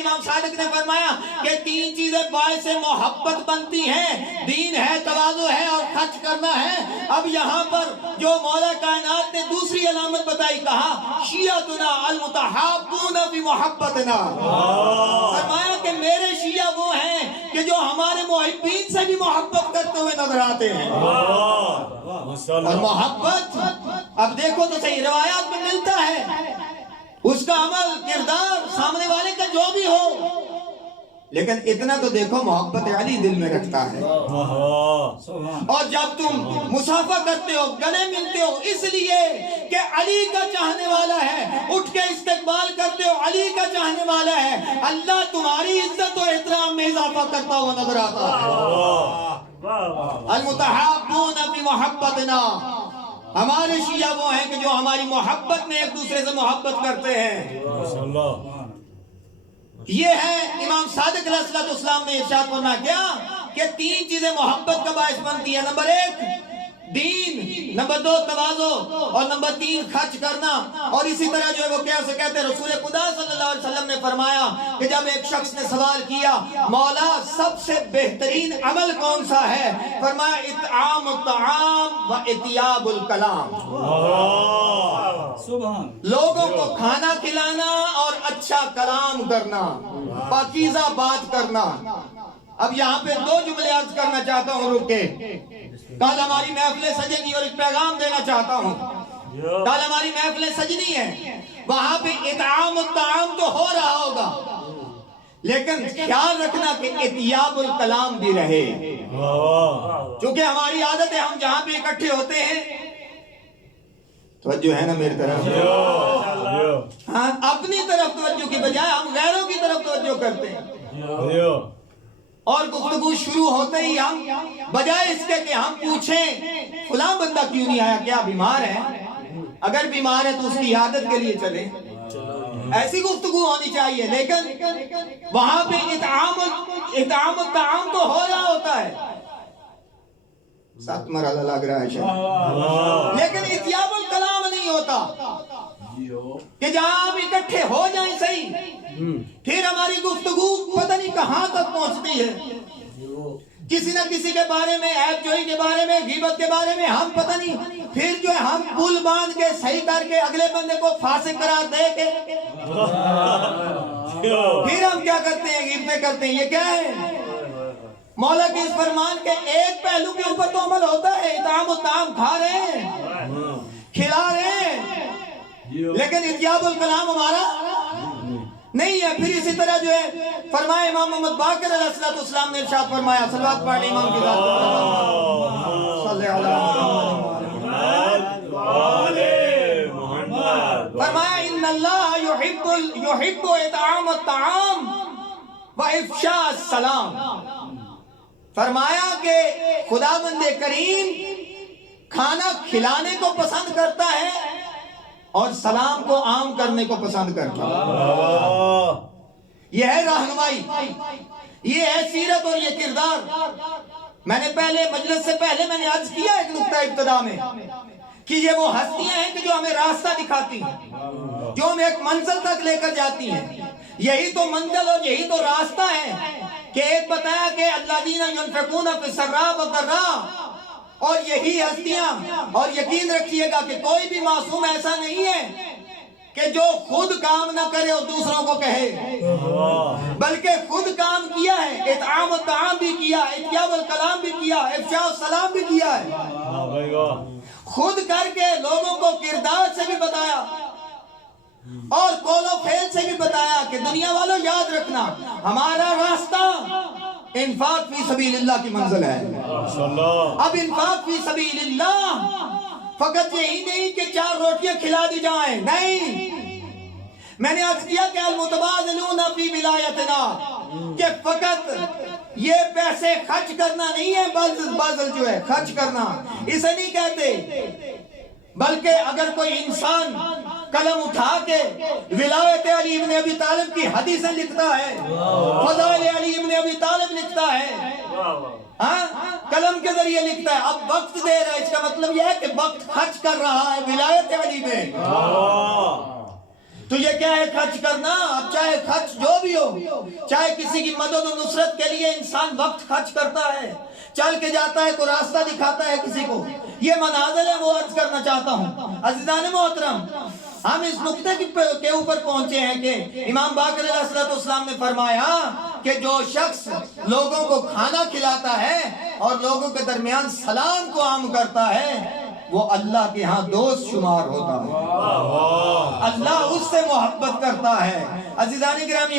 امام صادق نے فرمایا کہ تین چیزیں باعث محبت بنتی ہیں، دین ہے، تواضع ہے اور خرچ کرنا ہے۔ اب یہاں پر جو مولا کائنات نے دوسری علامت بتائی، کہا شیعتنا المتحابون فی محبتنا، فرمایا کہ میرے شیعہ وہ ہیں کہ جو ہمارے محبین سے بھی محبت کرتے ہوئے نظر آتے ہیں۔ اور محبت اب دیکھو تو صحیح روایات میں ملتا ہے، اس کا عمل کردار سامنے والے کا جو بھی ہو، لیکن اتنا تو دیکھو محبت علی دل میں رکھتا ہے۔ اور جب تم مصافحہ کرتے ہو، گلے ملتے ہو، اس لیے کہ علی کا چاہنے والا ہے، اٹھ کے استقبال کرتے ہو، علی کا چاہنے والا ہے، اللہ تمہاری عزت اور احترام میں اضافہ کرتا ہوا نظر آتا ہے۔ المتحابون فی محبتنا، ہمارے شیعہ وہ ہیں کہ جو ہماری محبت میں ایک دوسرے سے محبت کرتے ہیں۔ یہ ہے امام صادق علیہ السلام نے ارشاد فرمایا کیا کہ تین چیزیں محبت کا باعث بنتی ہیں، نمبر ایک دین، نمبر دو تواضع، اور نمبر تین خرچ کرنا۔ اور اسی طرح جو ہے وہ کیسے کہتے ہیں، رسول خدا صلی اللہ علیہ وسلم نے فرمایا کہ جب ایک شخص نے سوال کیا مولا سب سے بہترین عمل کون سا ہے، فرمایا اطعام الطعام و اطیاب الکلام، لوگوں کو کھانا کھلانا اور اچھا کلام کرنا، پاکیزہ بات کرنا۔ اب یہاں پہ دو جملے عرض کرنا چاہتا ہوں رک کے، کل ہماری محفلیں سجے گی اور ایک پیغام دینا چاہتا ہوں۔ کل ہماری محفلیں سجنی ہیں، وہاں پہ اطعام الطعام تو ہو رہا ہوگا، لیکن خیال رکھنا کہ اطیاب الکلام بھی رہے، چونکہ ہماری عادت ہے ہم جہاں پہ اکٹھے ہوتے ہیں، توجہ ہے نا میری طرف، ہاں اپنی طرف توجہ کی بجائے ہم غیروں کی طرف توجہ کرتے ہیں، اور گفتگو شروع ہوتے ہی ہم بجائے اس کے کہ ہم پوچھیں فلاں بندہ کیوں نہیں آیا، کیا بیمار ہے، اگر بیمار ہے تو اس کی عادت کے لیے چلیں، ایسی گفتگو ہونی چاہیے۔ لیکن وہاں پہ اطعام الطعام تو ہو رہا ہوتا ہے، سخت مرحلہ لگ رہا ہے شاید، لیکن اطیاب الکلام نہیں ہوتا کہ جہاں ہم اکٹھے ہو جائیں صحیح، پھر ہماری گفتگو پتہ نہیں کہاں تک پہنچتی ہے، کسی نہ کسی کے بارے میں، عیب جوئی کے بارے میں، غیبت کے بارے میں، ہم پتہ نہیں پھر جو ہے ہم پل باندھ کے صحیح کر کے اگلے بندے کو فاسق قرار دے کے پھر ہم کیا کرتے ہیں، غیبتیں کرتے ہیں۔ یہ کیا ہے؟ مولا کے اس فرمان کے ایک پہلو کے اوپر تو عمل ہوتا ہے، اطعام الطعام کھا رہے ہیں، کھلا رہے ہیں، لیکن اطیاب الکلام ہمارا نہیں ہے۔ پھر اسی طرح جو ہے فرمایا امام محمد باقر علیہ السلام نے ارشاد فرمایا، صلوات پڑھ لیں امام کی ذات صلی اللہ علیہ وسلم، فرمایا ان اللہ یحب اطعام الطعام و افشاء السلام، فرمایا کہ خداوند کریم کھانا کھلانے کو پسند کرتا ہے اور سلام کو عام کرنے کو پسند کرتا ہے۔ یہ ہے رہنمائی، یہ ہے سیرت اور یہ کردار۔ میں نے پہلے مجلس سے پہلے میں نے عرض کیا ایک نقطہ ابتدا میں کہ یہ وہ ہستیاں ہیں کہ جو ہمیں راستہ دکھاتی ہیں، جو ہمیں ایک منزل تک لے کر جاتی ہیں۔ یہی تو منزل اور یہی تو راستہ ہے کہ ایک بتایا کہ الذین ينفقون فی السراء والضراء، اور یہی ہستیاں، اور یقین رکھیے گا کہ کوئی بھی معصوم ایسا نہیں ہے کہ جو خود کام نہ کرے اور دوسروں کو کہے، بلکہ خود کام کیا ہے، اطعام الطعام بھی کیا، اطیاب الکلام بھی کیا، افشاء السلام بھی کیا ہے، خود کر کے لوگوں کو کردار سے بھی بتایا اور قول و فعل سے بھی بتایا کہ دنیا والوں یاد رکھنا ہمارا راستہ انفاق فی سبیل اللہ کی منزل ہے۔ اب انفاق فی سبیل اللہ فقط یہی نہیں کہ 4 روٹیاں کھلا دی جائیں، نہیں، میں نے عرض کیا کہ المتبادلون فی ولایتنا، کہ فقط یہ پیسے خرچ کرنا نہیں ہے، بازل جو ہے خرچ کرنا اسے نہیں کہتے، بلکہ اگر کوئی انسان قلم اٹھا کے ولایت علی ابن ابی طالب کی حدیثیں لکھتا ہے، فضائل علی ابن ابی طالب لکھتا ہے، قلم کے ذریعے لکھتا ہے، اب وقت دے رہا ہے، اس کا مطلب یہ ہے کہ وقت خرچ کر رہا ہے ولایت علی میں۔ تجھے کیا ہے خرچ کرنا؟ اب چاہے خرچ جو بھی ہو، چاہے کسی کی مدد و نصرت کے لیے انسان وقت خرچ کرتا ہے، چل کے جاتا ہے، کوئی راستہ دکھاتا ہے کسی کو، یہ منازل ہے وہ عرض کرنا چاہتا ہوں۔ عزیزان محترم، ہم اس نقطے کے اوپر پہنچے ہیں کہ امام باقر علیہ السلام نے فرمایا کہ جو شخص لوگوں کو کھانا کھلاتا ہے اور لوگوں کے درمیان سلام کو عام کرتا ہے، وہ اللہ کے ہاں دوست شمار ہوتا ہے، اللہ اس سے محبت کرتا ہے۔ عزیزان گرامی،